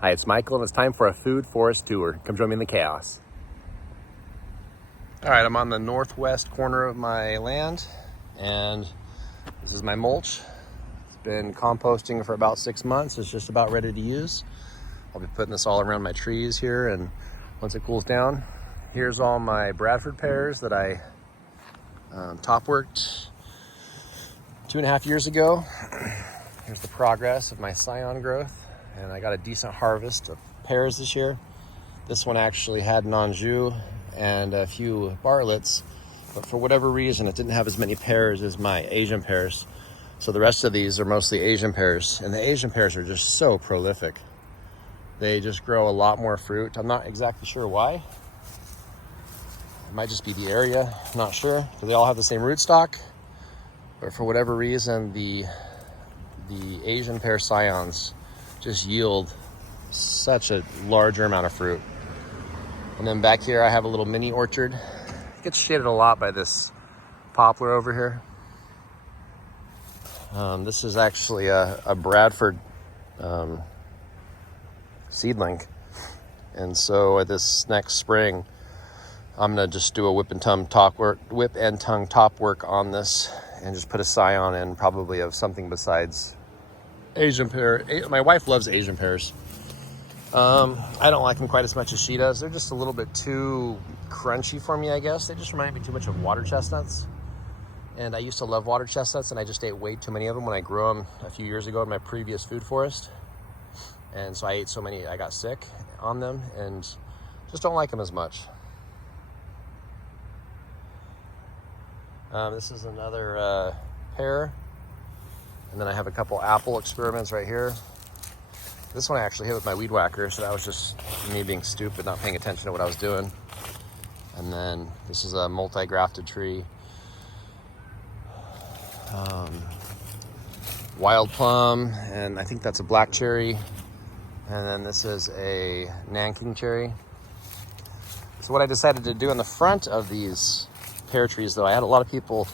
Hi, it's Michael, and it's time for a food forest tour. Come join me in the chaos. All right, I'm on the northwest corner of my land, and this is my mulch. It's been composting for about 6 months. It's just about ready to use. I'll be putting this all around my trees here, and once it cools down, here's all my Bradford pears that I top worked 2.5 years ago. Here's the progress of my scion growth, and I got a decent harvest of pears this year. This one actually had an Anjou and a few Bartletts, but for whatever reason it didn't have as many pears as my Asian pears. So the rest of these are mostly Asian pears, and the Asian pears are just so prolific. They just grow a lot more fruit. I'm not exactly sure why. It might just be the area, I'm not sure, because they all have the same rootstock. But for whatever reason, the Asian pear scions just yield such a larger amount of fruit. And then back here, I have a little mini orchard. It gets shaded a lot by this poplar over here. This is actually a Bradford seedling. And so this next spring, I'm gonna just do a whip and tongue top work on this and just put a scion in, probably of something besides Asian pear. My wife loves Asian pears. I don't like them quite as much as she does. They're just a little bit too crunchy for me, I guess. They just remind me too much of water chestnuts. And I used to love water chestnuts, and I just ate way too many of them when I grew them a few years ago in my previous food forest. And so I ate so many, I got sick on them and just don't like them as much. This is another pear. And then I have a couple apple experiments right here. This one I actually hit with my weed whacker, so that was just me being stupid, not paying attention to what I was doing. And then this is a multi-grafted tree. Wild plum, and I think that's a black cherry. And then this is a Nanking cherry. So what I decided to do in the front of these pear trees, though, I had a lot of people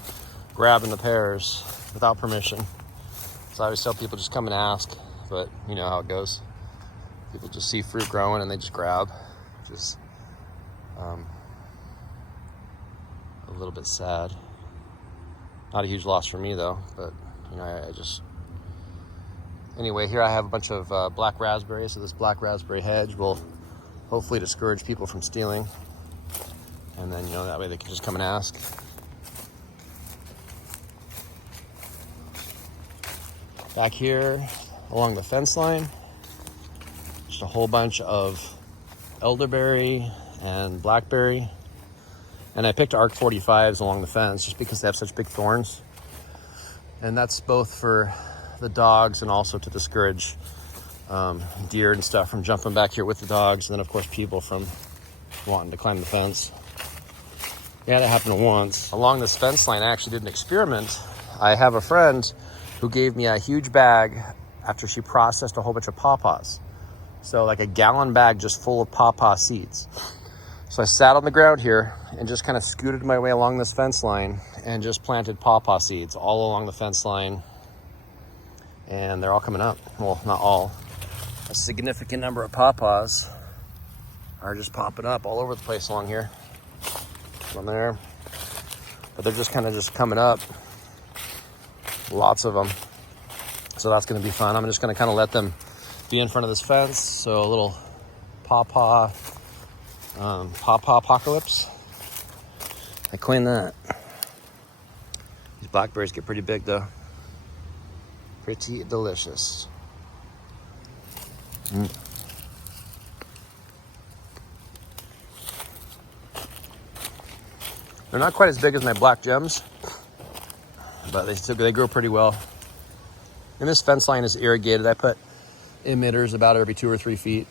grabbing the pears without permission. So I always tell people just come and ask, but you know how it goes. People just see fruit growing and they just grab. Just a little bit sad. Not a huge loss for me though, but you know, I just... Anyway, here I have a bunch of black raspberries, so this black raspberry hedge will hopefully discourage people from stealing. And then, you know, that way they can just come and ask. Back here, along the fence line, just a whole bunch of elderberry and blackberry. And I picked ARC 45s along the fence just because they have such big thorns. And that's both for the dogs and also to discourage deer and stuff from jumping back here with the dogs. And then, of course, people from wanting to climb the fence. Yeah, that happened once. Along this fence line, I actually did an experiment. I have a friend who gave me a huge bag after she processed a whole bunch of pawpaws. So like a gallon bag just full of pawpaw seeds. So I sat on the ground here and just kind of scooted my way along this fence line and just planted pawpaw seeds all along the fence line. And they're all coming up. Well, not all. A significant number of pawpaws are just popping up all over the place along here. From there. But they're just kind of just coming up. Lots of them. So that's going to be fun. I'm just going to kind of let them be in front of this fence. So a little pawpaw apocalypse. I coined that. These blackberries get pretty big though. Pretty delicious. They're not quite as big as my black gems, but they grow pretty well. And this fence line is irrigated. I put emitters about every 2 or 3 feet.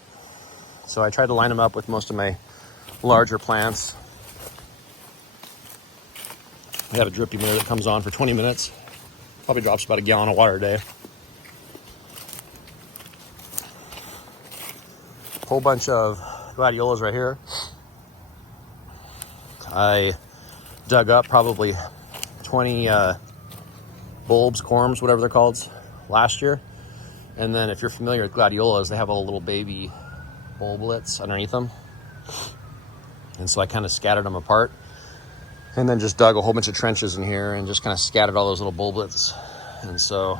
So I tried to line them up with most of my larger plants. I have a drip emitter that comes on for 20 minutes. Probably drops about a gallon of water a day. Whole bunch of gladiolas right here. I dug up probably 20 bulbs, corms, whatever they're called, last year. And then if you're familiar with gladiolas, they have all the little baby bulblets underneath them. And so I kind of scattered them apart and then just dug a whole bunch of trenches in here and just kind of scattered all those little bulblets. And so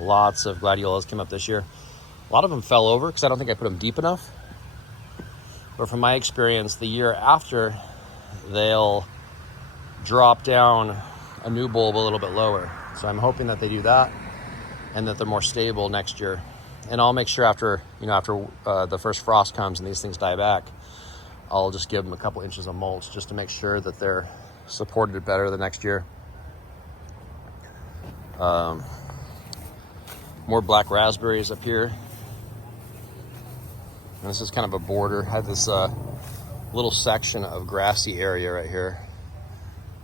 lots of gladiolas came up this year. A lot of them fell over because I don't think I put them deep enough. But from my experience, the year after, they'll drop down a new bulb a little bit lower. So I'm hoping that they do that and that they're more stable next year. And I'll make sure after the first frost comes and these things die back, I'll just give them a couple inches of mulch just to make sure that they're supported better the next year. More black raspberries up here. And this is kind of a border. I had this little section of grassy area right here,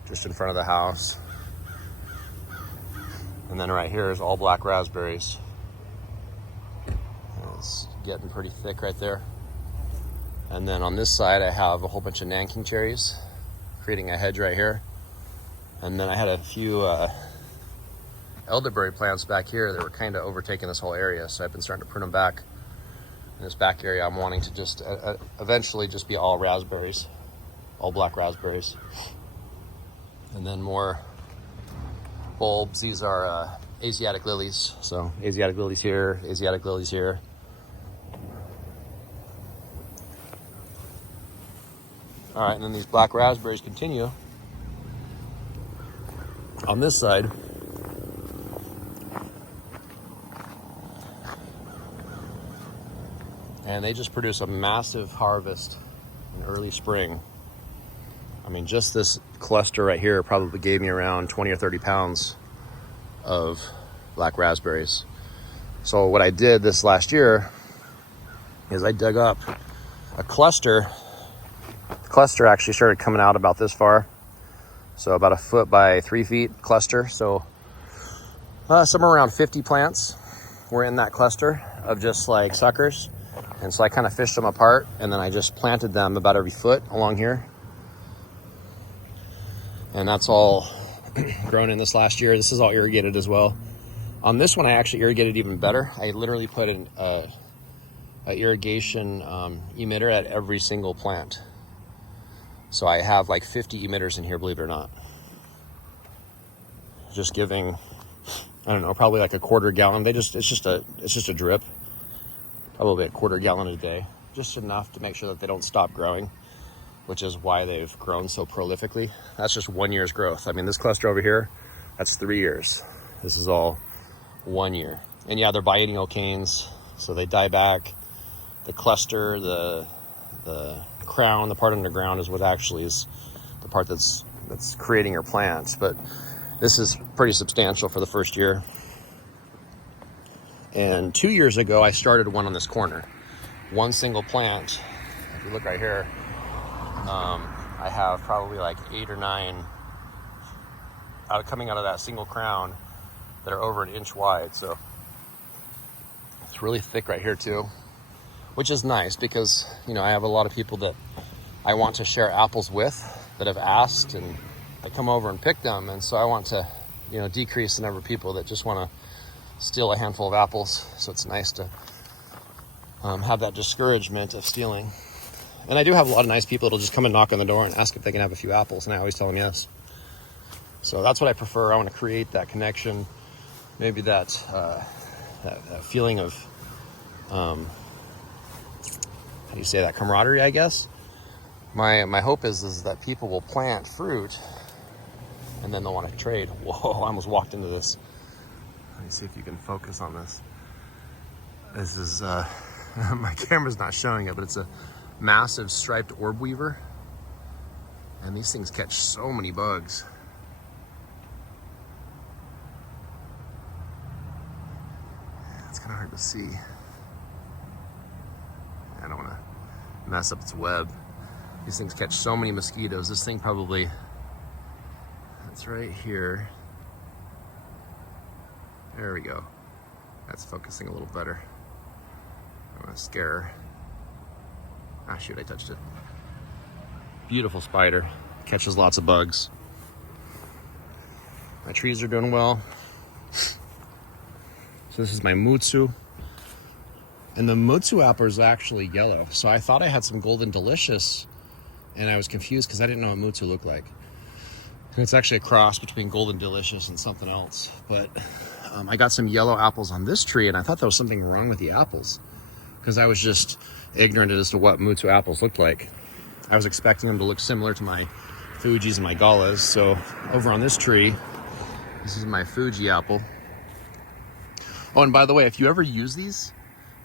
just in front of the house. And then right here is all black raspberries. And it's getting pretty thick right there. And then on this side, I have a whole bunch of Nanking cherries, creating a hedge right here. And then I had a few elderberry plants back here that were kind of overtaking this whole area. So I've been starting to prune them back. In this back area, I'm wanting to just eventually just be all raspberries, all black raspberries. And then more bulbs. These are Asiatic lilies. So Asiatic lilies here, Asiatic lilies here. All right, and then these black raspberries continue on this side. And they just produce a massive harvest in early spring. I mean, just this cluster right here probably gave me around 20 or 30 pounds of black raspberries. So what I did this last year is I dug up a cluster. The cluster actually started coming out about this far. So about 1 foot by 3 feet cluster. So somewhere around 50 plants were in that cluster of just like suckers. And so I kind of fished them apart and then I just planted them about every foot along here. And that's all grown in this last year. This is all irrigated as well. On this one, I actually irrigated even better. I literally put an irrigation emitter at every single plant. So I have like 50 emitters in here, believe it or not. Just giving, I don't know, probably like a quarter gallon. It's just a drip. Probably a quarter gallon a day. Just enough to make sure that they don't stop growing, which is why they've grown so prolifically. That's just 1 year's growth. I mean, this cluster over here, that's 3 years. This is all 1 year. And yeah, they're biennial canes, so they die back. The cluster, the crown, the part underground is what actually is the part that's creating your plants. But this is pretty substantial for the first year. And 2 years ago, I started one on this corner. One single plant. If you look right here, I have probably like 8 or 9 coming out of that single crown that are over 1 inch wide. So it's really thick right here too, which is nice because, you know, I have a lot of people that I want to share apples with that have asked and that come over and pick them. And so I want to, you know, decrease the number of people that just want to steal a handful of apples. So it's nice to have that discouragement of stealing. And I do have a lot of nice people that'll just come and knock on the door and ask if they can have a few apples, and I always tell them yes. So that's what I prefer. I want to create that connection, maybe that feeling of, how do you say that, camaraderie, I guess. My hope is that people will plant fruit and then they'll want to trade. Whoa, I almost walked into this. Let me see if you can focus on this. This is, my camera's not showing it, but it's a massive striped orb weaver. And these things catch so many bugs. It's kind of hard to see. I don't want to mess up its web. These things catch so many mosquitoes. This thing probably, that's right here. There we go. That's focusing a little better. I want to scare her. Ah, shoot, I touched it. Beautiful spider. Catches lots of bugs. My trees are doing well. So this is my mutsu. And the mutsu apple is actually yellow. So I thought I had some golden delicious, and I was confused because I didn't know what mutsu looked like. And it's actually a cross between golden delicious and something else. But I got some yellow apples on this tree, and I thought there was something wrong with the apples because I was just ignorant as to what mutsu apples looked like. I was expecting them to look similar to my Fujis and my Galas. So over on this tree, this is my Fuji apple. Oh, and by the way, if you ever use these,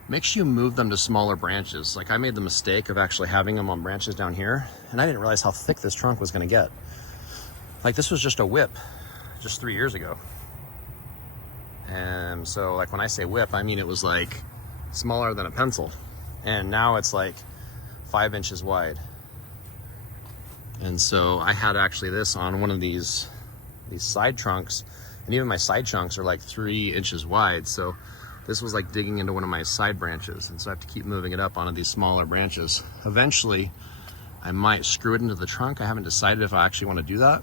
make sure you move them to smaller branches. Like I made the mistake of actually having them on branches down here, and I didn't realize how thick this trunk was gonna get. Like this was just a whip just 3 years ago. And so like when I say whip, I mean it was like smaller than a pencil. And now it's like 5 inches wide. And so I had actually this on one of these side trunks, and even my side trunks are like 3 inches wide. So this was like digging into one of my side branches. And so I have to keep moving it up onto these smaller branches. Eventually I might screw it into the trunk. I haven't decided if I actually want to do that.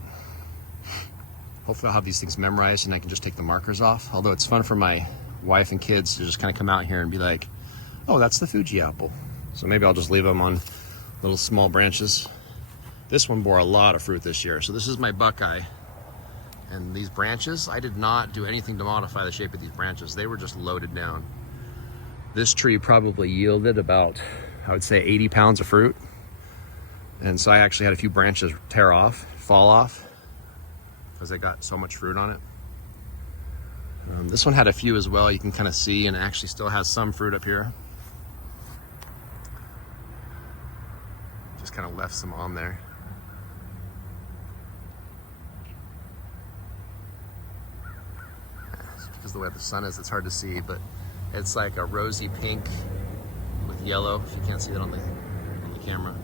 Hopefully I'll have these things memorized and I can just take the markers off. Although it's fun for my wife and kids to just kind of come out here and be like, oh, that's the Fuji apple. So maybe I'll just leave them on little small branches. This one bore a lot of fruit this year. So this is my Buckeye. And these branches, I did not do anything to modify the shape of these branches. They were just loaded down. This tree probably yielded about, I would say 80 pounds of fruit. And so I actually had a few branches tear off, fall off, because they got so much fruit on it. This one had a few as well, you can kind of see, and it actually still has some fruit up here. Just kind of left some on there. Because the way the sun is, it's hard to see, but it's like a rosy pink with yellow, if you can't see that on the camera.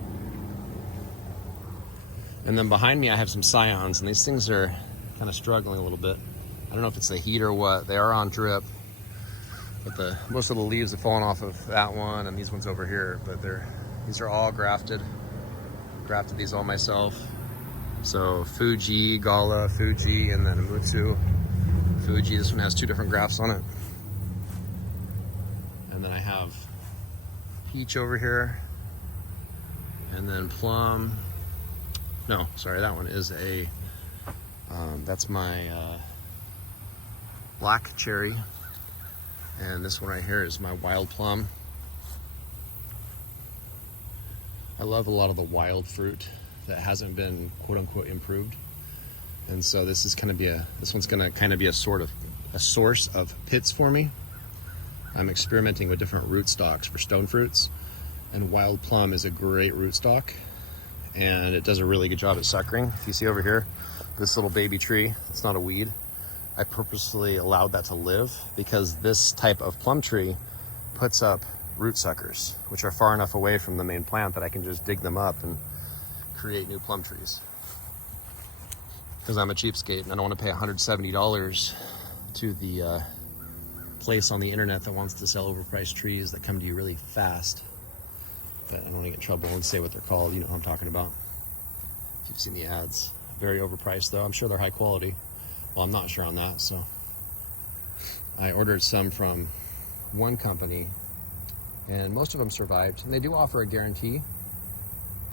And then behind me I have some scions, and these things are kind of struggling a little bit. I don't know if it's the heat or what. They are on drip, but most of the leaves have fallen off of that one and these ones over here, but these are all grafted. Grafted these all myself. So Fuji, Gala, Fuji, and then a Mutsu. Fuji, this one has 2 different grafts on it. And then I have peach over here, and then plum. No, sorry, that one is a, that's my black cherry. And this one right here is my wild plum. I love a lot of the wild fruit that hasn't been quote unquote improved. And so this is this one's gonna kind of be a source of pits for me. I'm experimenting with different rootstocks for stone fruits, and wild plum is a great rootstock, and it does a really good job at suckering. If you see over here, this little baby tree, it's not a weed. I purposely allowed that to live because this type of plum tree puts up root suckers, which are far enough away from the main plant that I can just dig them up and create new plum trees. Because I'm a cheapskate and I don't want to pay $170 to the place on the internet that wants to sell overpriced trees that come to you really fast. But I don't want to get in trouble and say what they're called. You know who I'm talking about. If you've seen the ads. Very overpriced though. I'm sure they're high quality. Well, I'm not sure on that, so. I ordered some from one company and most of them survived. And they do offer a guarantee,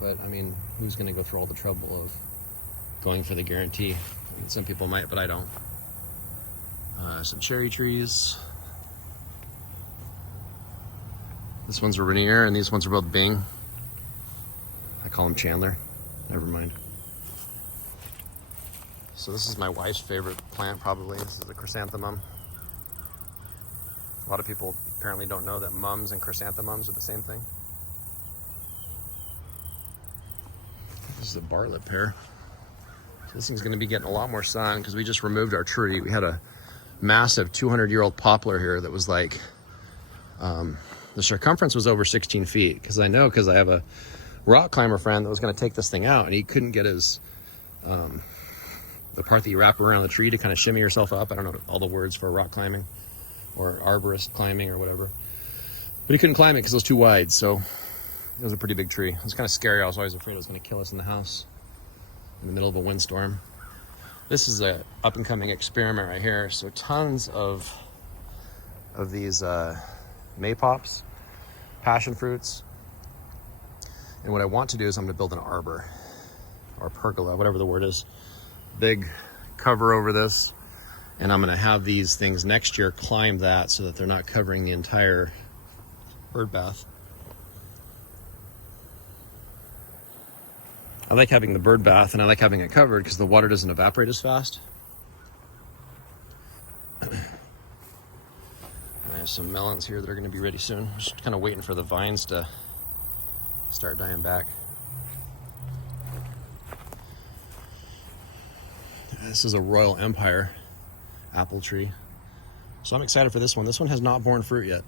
but I mean, who's going to go through all the trouble of going for the guarantee? I mean, some people might, but I don't. Some cherry trees. This one's a Rainier, and these ones are both Bing. I call him Chandler. Never mind. So this is my wife's favorite plant, probably. This is a chrysanthemum. A lot of people apparently don't know that mums and chrysanthemums are the same thing. This is a Bartlett pear. So this thing's going to be getting a lot more sun because we just removed our tree. We had a massive 200-year-old poplar here that was like, the circumference was over 16 feet. Because I have a rock climber friend that was going to take this thing out, and he couldn't get his, the part that you wrap around the tree to kind of shimmy yourself up. I don't know all the words for rock climbing or arborist climbing or whatever. But he couldn't climb it because it was too wide. So it was a pretty big tree. It was kind of scary. I was always afraid it was going to kill us in the house in the middle of a windstorm. This is a up and coming experiment right here. So tons of these maypops. passion fruits. And what I want to do is I'm going to build an arbor or pergola, whatever the word is. Big cover over this. And I'm going to have these things next year climb that so that they're not covering the entire bird bath. I like having the bird bath and I like having it covered because the water doesn't evaporate as fast. I have some melons here that are going to be ready soon. Just kind of waiting for the vines to start dying back. This is a Royal Empire apple tree. So I'm excited for this one. This one has not borne fruit yet.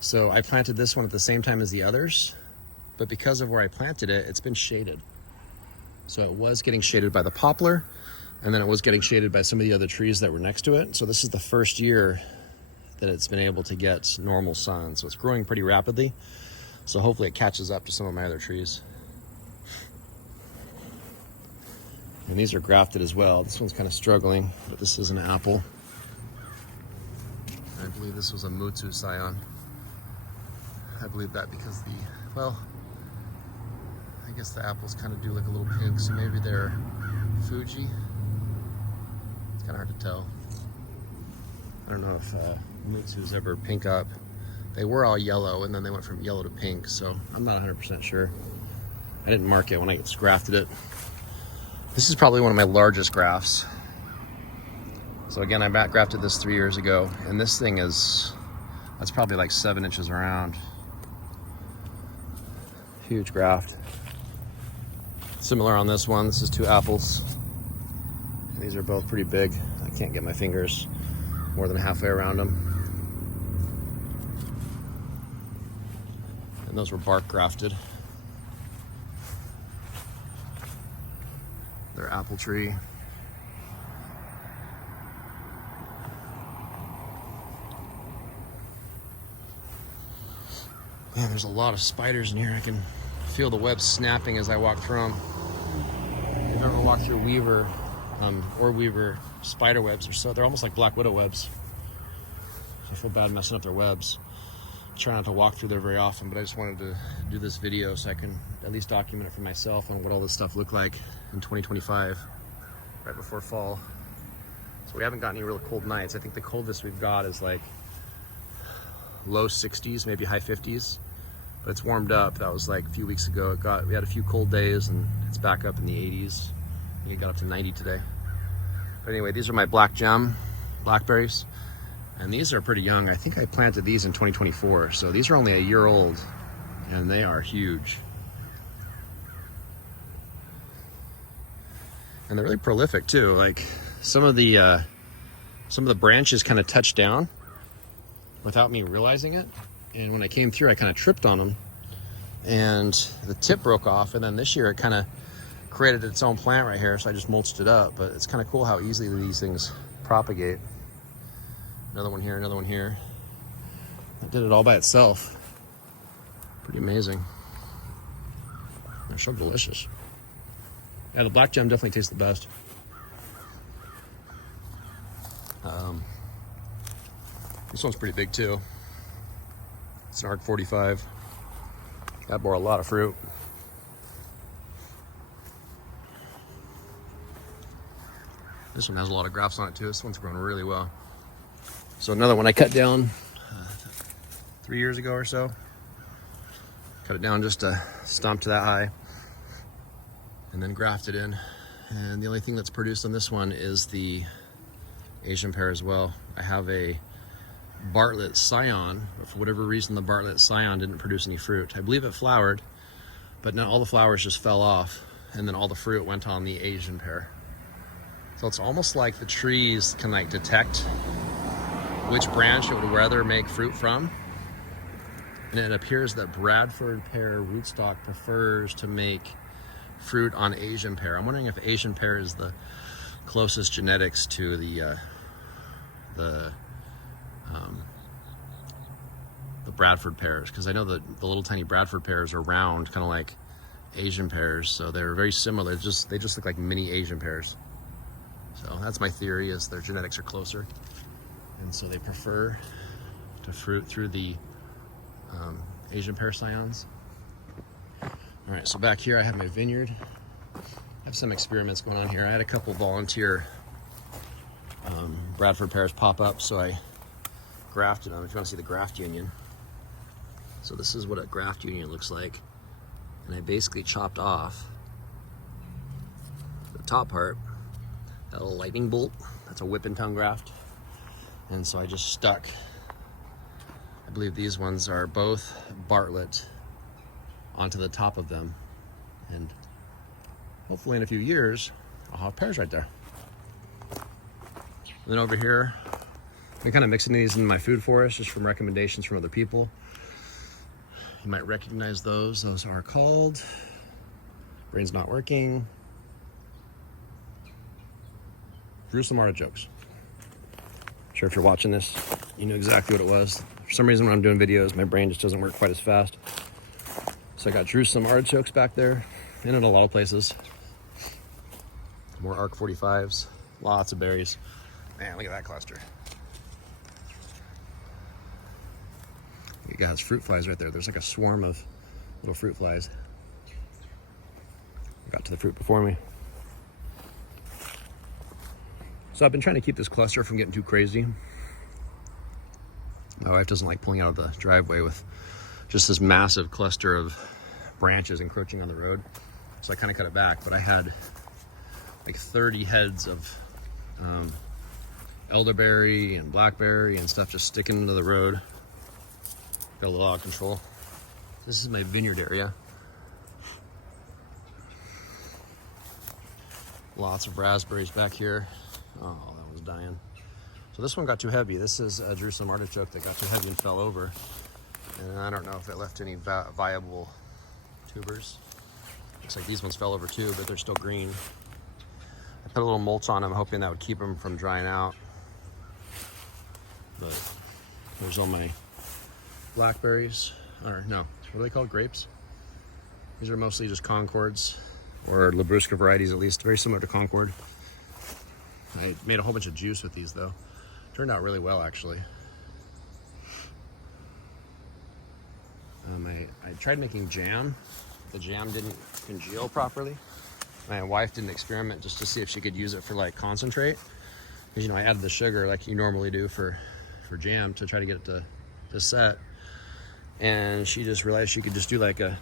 So I planted this one at the same time as the others, but because of where I planted it, it's been shaded. So it was getting shaded by the poplar, and then it was getting shaded by some of the other trees that were next to it. So this is the first year that it's been able to get normal sun. So it's growing pretty rapidly. So hopefully it catches up to some of my other trees. And these are grafted as well. This one's kind of struggling, but this is an apple. I believe this was a Mutsu scion. I believe that because well, I guess the apples kind of do look a little pink, so maybe they're Fuji. It's kind of hard to tell. I don't know if Mutsus ever pink up. They were all yellow, and then they went from yellow to pink, so I'm not 100% sure. I didn't mark it when I grafted it. This is probably one of my largest grafts. So again, I grafted this 3 years ago, and this thing that's probably like 7 inches around. Huge graft. Similar on this one. This is 2 apples. And these are both pretty big. I can't get my fingers more than halfway around them. And those were bark grafted. Their apple tree. Man, there's a lot of spiders in here. I can feel the webs snapping as I walk through them. If you've ever walked through Weaver or Weaver spider webs, they're almost like black widow webs. So I feel bad messing up their webs. I try not to walk through there very often, but I just wanted to do this video so I can at least document it for myself on what all this stuff looked like in 2025, right before fall. So we haven't got any real cold nights. I think the coldest we've got is like low 60s, maybe high 50s, but it's warmed up. That was like a few weeks ago. We had a few cold days and it's back up in the 80s. I think it got up to 90 today. But anyway, these are my black gem blackberries. And these are pretty young. I think I planted these in 2024. So these are only a year old and they are huge. And they're really prolific too. Like some of the branches kind of touched down without me realizing it. And when I came through, I kind of tripped on them and the tip broke off. And then this year it kind of created its own plant right here. So I just mulched it up, but it's kind of cool how easily these things propagate. Another one here, another one here. It did it all by itself. Pretty amazing. They're so delicious. Yeah, the black gem definitely tastes the best. This one's pretty big too. It's an ARC 45. That bore a lot of fruit. This one has a lot of grafts on it too. This one's grown really well. So another one I cut down 3 years ago or so. Cut it down just to stomp to that high and then grafted in. And the only thing that's produced on this one is the Asian pear as well. I have a Bartlett scion, but for whatever reason the Bartlett scion didn't produce any fruit. I believe it flowered, but not all the flowers just fell off, and then all the fruit went on the Asian pear. So it's almost like the trees can like detect which branch it would rather make fruit from. And it appears that Bradford pear rootstock prefers to make fruit on Asian pear. I'm wondering if Asian pear is the closest genetics to the Bradford pears, because I know that the little tiny Bradford pears are round, kind of like Asian pears, so they're very similar. They just look like mini Asian pears. So that's my theory, is their genetics are closer, and so they prefer to fruit through the Asian paracyons. All right, so back here I have my vineyard. I have some experiments going on here. I had a couple volunteer Bradford pears pop up, so I grafted them. If you want to see the graft union. So this is what a graft union looks like. And I basically chopped off the top part, that little lightning bolt. That's a whip and tongue graft. And so I just stuck, I believe these ones are both Bartlett, onto the top of them. And hopefully in a few years, I'll have pears right there. And then over here, I'm kind of mixing these in my food forest just from recommendations from other people. You might recognize those. Those are called, brain's not working, Jerusalem artichokes. I'm sure if you're watching this, you know exactly what it was. For some reason when I'm doing videos, my brain just doesn't work quite as fast. So I got Jerusalem artichokes back there, and in a lot of places. More ARC 45s, lots of berries. Man, look at that cluster. You guys, fruit flies right there. There's like a swarm of little fruit flies. Got to the fruit before me. So I've been trying to keep this cluster from getting too crazy. My wife doesn't like pulling out of the driveway with just this massive cluster of branches encroaching on the road. So I kind of cut it back, but I had like 30 heads of elderberry and blackberry and stuff just sticking into the road. Got a little out of control. This is my vineyard area. Lots of raspberries back here. Oh, that one's dying. So this one got too heavy. This is a Jerusalem artichoke that got too heavy and fell over. And I don't know if it left any viable tubers. Looks like these ones fell over too, but they're still green. I put a little mulch on them, hoping that would keep them from drying out. But there's all my blackberries, or no, what are they called, grapes? These are mostly just Concords, or Labrusca varieties at least, very similar to Concord. I made a whole bunch of juice with these though. Turned out really well actually. I tried making jam. The jam didn't congeal properly. My wife did an experiment just to see if she could use it for like concentrate. Because you know, I added the sugar like you normally do for jam to try to get it to set. And she just realized she could just do like a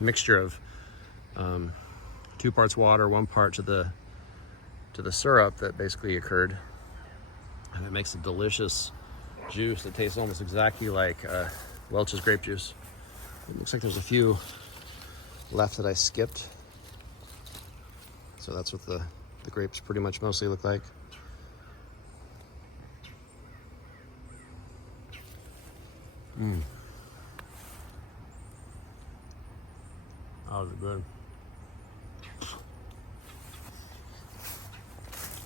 mixture of 2 parts water, 1 part to the syrup that basically occurred. And it makes a delicious juice that tastes almost exactly like Welch's grape juice. It looks like there's a few left that I skipped. So that's what the grapes pretty much mostly look like. Oh, they're good.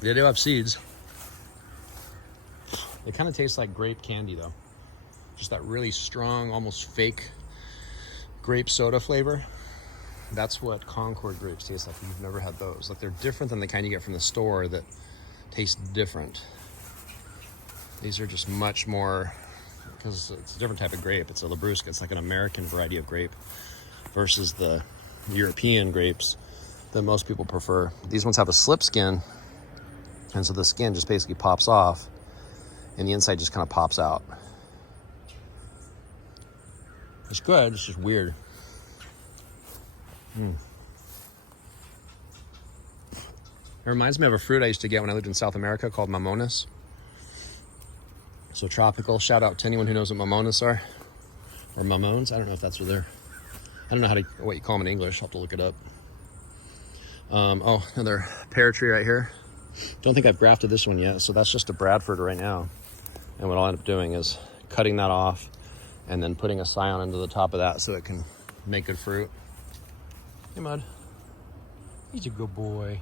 They do have seeds. They kind of taste like grape candy though. Just that really strong, almost fake grape soda flavor. That's what Concord grapes taste like. You've never had those. Like they're different than the kind you get from the store that taste different. These are just much more, because it's a different type of grape. It's a Labrusca. It's like an American variety of grape versus the European grapes that most people prefer. These ones have a slip skin, and so the skin just basically pops off and the inside just kind of pops out. It's good, it's just weird. It reminds me of a fruit I used to get when I lived in South America called mamonas. So tropical. Shout out to anyone who knows what mamonas are, or mamones. I don't know if that's what they're. I don't know what you call them in English. I'll have to look it up. Oh, another pear tree right here. Don't think I've grafted this one yet, so that's just a Bradford right now. And what I'll end up doing is cutting that off and then putting a scion into the top of that so it can make good fruit. Hey, Mud. He's a good boy.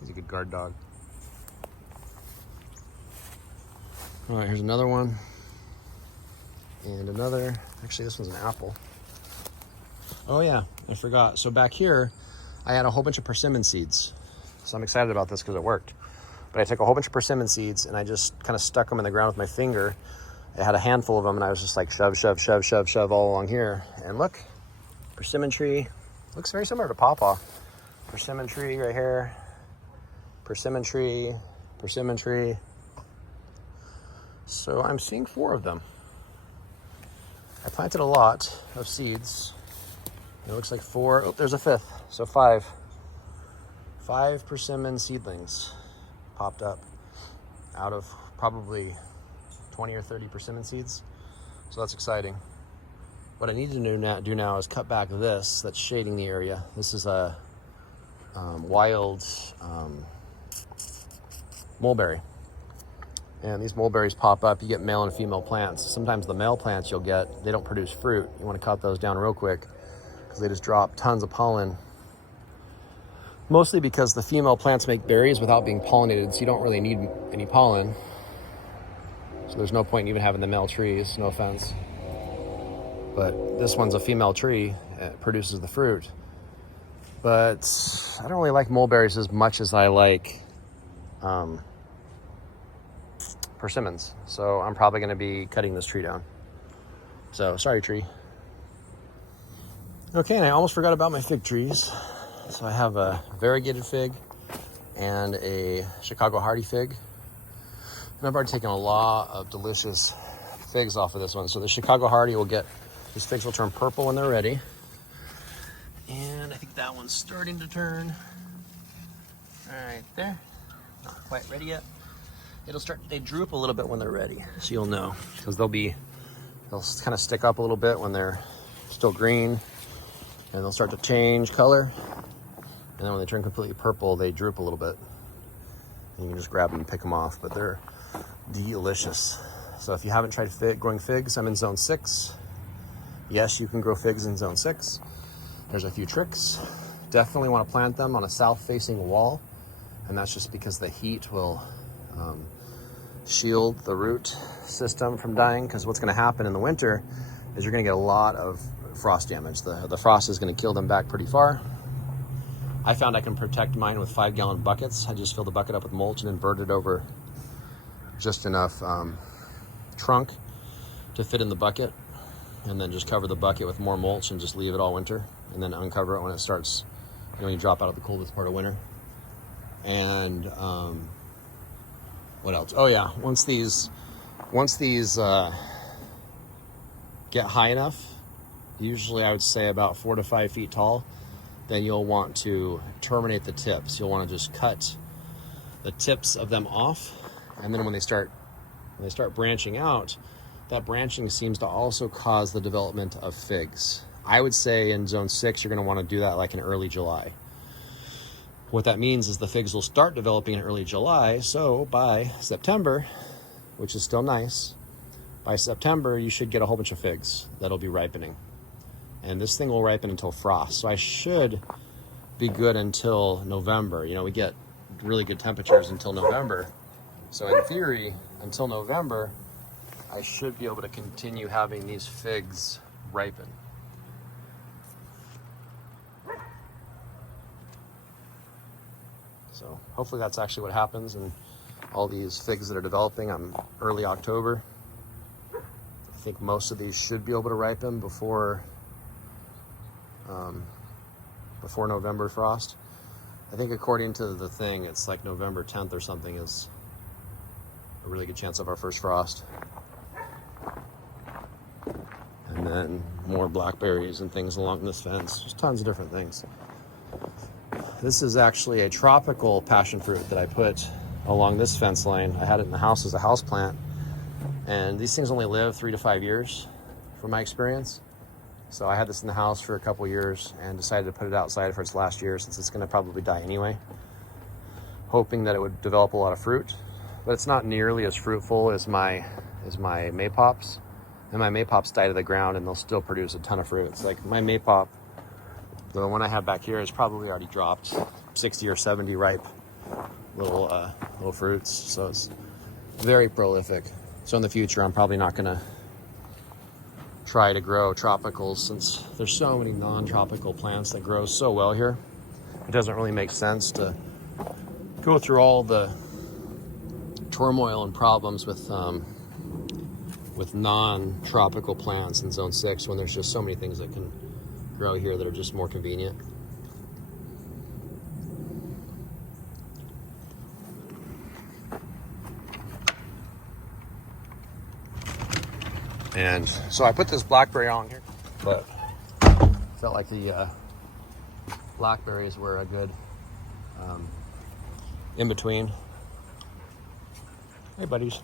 He's a good guard dog. All right, here's another one. And another. Actually, this one's an apple. Oh yeah, I forgot. So back here, I had a whole bunch of persimmon seeds. So I'm excited about this because it worked. But I took a whole bunch of persimmon seeds and I just kind of stuck them in the ground with my finger I had a handful of them, and I was just like shove, shove, shove, shove, shove all along here. And look, persimmon tree. Looks very similar to pawpaw. Persimmon tree right here. Persimmon tree. Persimmon tree. So I'm seeing 4 of them. I planted a lot of seeds. It looks like 4. Oh, there's a 5th. So 5. 5 persimmon seedlings popped up out of probably 20 or 30 persimmon seeds. So that's exciting. What I need to do now is cut back this that's shading the area. This is a wild mulberry. And these mulberries pop up. You get male and female plants. Sometimes the male plants you'll get, they don't produce fruit. You want to cut those down real quick because they just drop tons of pollen. Mostly because the female plants make berries without being pollinated, so you don't really need any pollen. So there's no point in even having the male trees, no offense. But this one's a female tree, it produces the fruit. But I don't really like mulberries as much as I like persimmons. So I'm probably gonna be cutting this tree down. So sorry, tree. Okay, and I almost forgot about my fig trees. So I have a variegated fig and a Chicago hardy fig. And I've already taken a lot of delicious figs off of this one. So the Chicago hardy will get, these figs will turn purple when they're ready. And I think that one's starting to turn. Right there. Not quite ready yet. It'll start, they droop a little bit when they're ready. So you'll know, because they'll kind of stick up a little bit when they're still green. And they'll start to change color. And then when they turn completely purple, they droop a little bit. And you can just grab them and pick them off, but they're delicious. So if you haven't tried growing figs, I'm in zone 6. Yes, you can grow figs in zone 6. There's a few tricks. Definitely want to plant them on a south-facing wall. And that's just because the heat will shield the root system from dying. Because what's going to happen in the winter is you're going to get a lot of frost damage. The frost is going to kill them back pretty far. I found I can protect mine with 5-gallon buckets. I just fill the bucket up with mulch and invert it over just enough trunk to fit in the bucket, and then just cover the bucket with more mulch and just leave it all winter, and then uncover it when it starts, when you drop out of the coldest part of winter. And what else? Oh yeah, once these get high enough, usually I would say about 4 to 5 feet tall, then you'll want to terminate the tips. You'll want to just cut the tips of them off, and then when they start branching out, that branching seems to also cause the development of figs. I would say in zone 6 you're going to want to do that like in early July. What that means is the figs will start developing in early July, so by September, which is still nice, by September you should get a whole bunch of figs that'll be ripening. And this thing will ripen until frost. So I should be good until November. You know, we get really good temperatures until November. So in theory, until November, I should be able to continue having these figs ripen. So hopefully that's actually what happens. And all these figs that are developing on early October, I think most of these should be able to ripen before November frost. I think according to the thing, it's like November 10th or something is a really good chance of our first frost. And then more blackberries and things along this fence. Just tons of different things. This is actually a tropical passion fruit that I put along this fence line. I had it in the house as a house plant. And these things only live 3 to 5 years from my experience. So I had this in the house for a couple years and decided to put it outside for its last year since it's going to probably die anyway, hoping that it would develop a lot of fruit. But it's not nearly as fruitful as my maypops. And my maypops die to the ground and they'll still produce a ton of fruit. It's like my maypop, the one I have back here, is probably already dropped 60 or 70 ripe little fruits. So it's very prolific. So in the future, I'm probably not going to try to grow tropicals since there's so many non-tropical plants that grow so well here. It doesn't really make sense to go through all the turmoil and problems with with non-tropical plants in Zone 6 when there's just so many things that can grow here that are just more convenient. And so I put this blackberry on here, but felt like the blackberries were a good in between. Hey, buddies.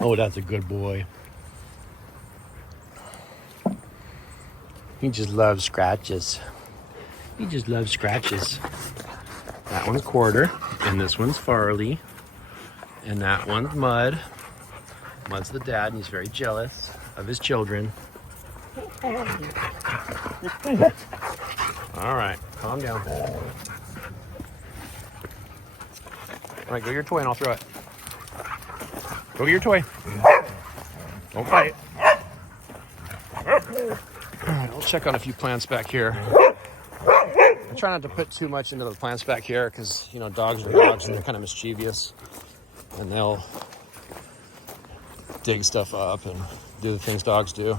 Oh, that's a good boy. He just loves scratches. He just loves scratches. That one's Quarter, and this one's Farley, and that one's Mud. Mud's the dad, and he's very jealous of his children. All right, calm down. All right, go get your toy and I'll throw it. Go get your toy. Don't fight. All right, I'll check on a few plants back here. I try not to put too much into the plants back here because, you know, dogs are dogs and they're kind of mischievous. And they'll dig stuff up and do the things dogs do. I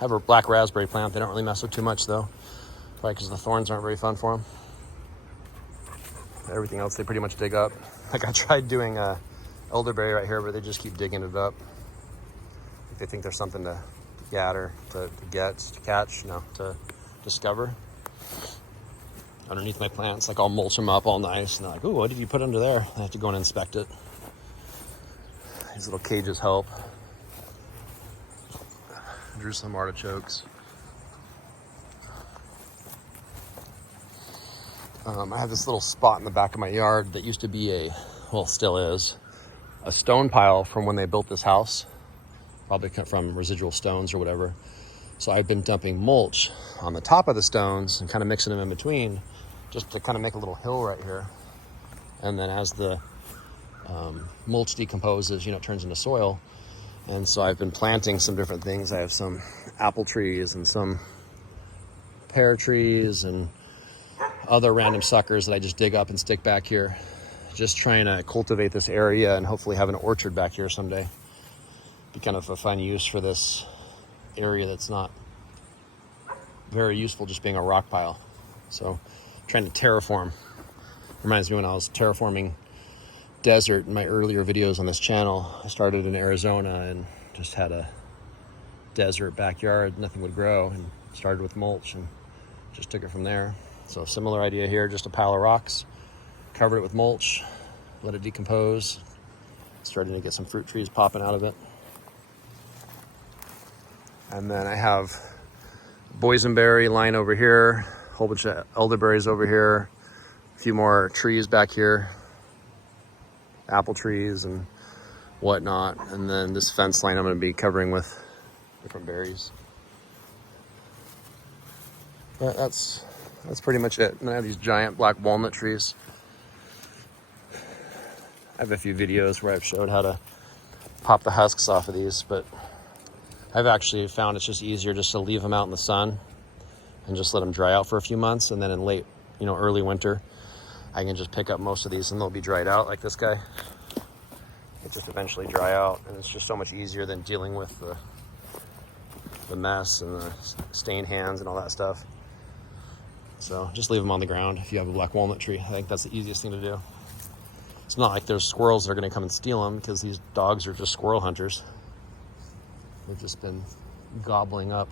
have a black raspberry plant. They don't really mess with too much, though. Probably because the thorns aren't very fun for them. Everything else they pretty much dig up. Like I tried doing elderberry right here, but they just keep digging it up. They think there's something to get or to catch, no, to discover. Underneath my plants, like I'll mulch them up all nice, and they're like, "Ooh, what did you put under there?" I have to go and inspect it. These little cages help. Drew some artichokes. I have this little spot in the back of my yard that used to be still is, a stone pile from when they built this house. Probably from residual stones or whatever. So I've been dumping mulch on the top of the stones and kind of mixing them in between just to kind of make a little hill right here. And then as the mulch decomposes, you know, it turns into soil. And so I've been planting some different things. I have some apple trees and some pear trees and other random suckers that I just dig up and stick back here. Just trying to cultivate this area and hopefully have an orchard back here someday. Be kind of a fun use for this area that's not very useful just being a rock pile. So trying to terraform. Reminds me when I was terraforming desert in my earlier videos on this channel. I started in Arizona and just had a desert backyard, nothing would grow, and started with mulch and just took it from there. So similar idea here, just a pile of rocks, covered it with mulch, let it decompose. Starting to get some fruit trees popping out of it. And then I have boysenberry line over here, a whole bunch of elderberries over here, a few more trees back here, apple trees and whatnot. And then this fence line I'm going to be covering with different berries. But that's pretty much it. And I have these giant black walnut trees. I have a few videos where I've showed how to pop the husks off of these, but I've actually found it's just easier just to leave them out in the sun and just let them dry out for a few months. And then in late, early winter, I can just pick up most of these and they'll be dried out like this guy. It just eventually dry out, and it's just so much easier than dealing with the mess and the stained hands and all that stuff. So just leave them on the ground if you have a black walnut tree. I think that's the easiest thing to do. It's not like there's squirrels that are going to come and steal them, because these dogs are just squirrel hunters. They've just been gobbling up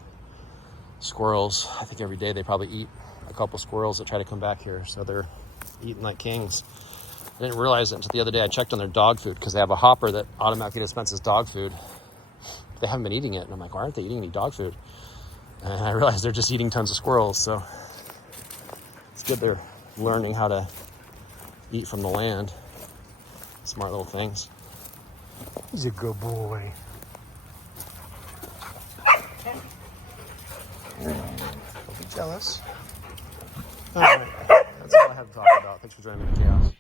squirrels. I think every day they probably eat a couple squirrels that try to come back here. So they're eating like kings. I didn't realize it until the other day. I checked on their dog food because they have a hopper that automatically dispenses dog food. They haven't been eating it. And I'm like, why aren't they eating any dog food? And I realized they're just eating tons of squirrels. So it's good they're learning how to eat from the land. Smart little things. He's a good boy. Don't be jealous. All right, that's all I have to talk about. Thanks for joining me in the chaos.